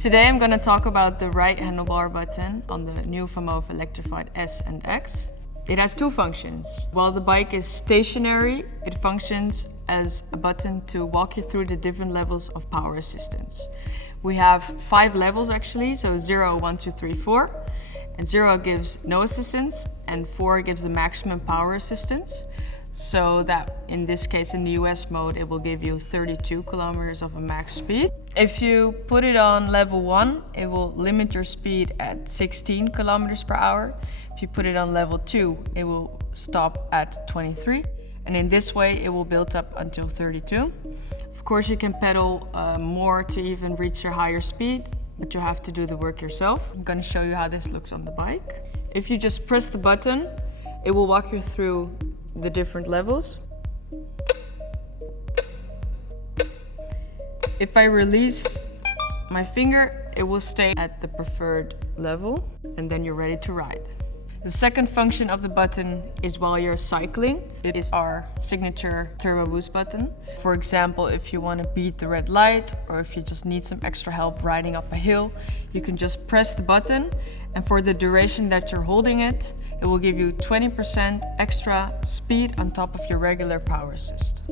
Today I'm going to talk about the right handlebar button on the new VanMoof Electrified S and X. It has two functions. While the bike is stationary, it functions as a button to walk you through the different levels of power assistance. We have 5 levels actually, so 0, 1, 2, 3, 4. And 0 gives no assistance and 4 gives the maximum power assistance. So that in this case, in the US mode, it will give you 32 kilometers of a max speed. If you put it on level 1, it will limit your speed at 16 kilometers per hour. If you put it on level 2, it will stop at 23. And in this way, it will build up until 32. Of course, you can pedal more to even reach your higher speed, but you have to do the work yourself. I'm going to show you how this looks on the bike. If you just press the button, it will walk you through the different levels. If I release my finger, it will stay at the preferred level, and then you're ready to ride. The second function of the button is while you're cycling. It is our signature turbo boost button. For example, if you want to beat the red light or if you just need some extra help riding up a hill, you can just press the button, and for the duration that you're holding it, it will give you 20% extra speed on top of your regular power assist.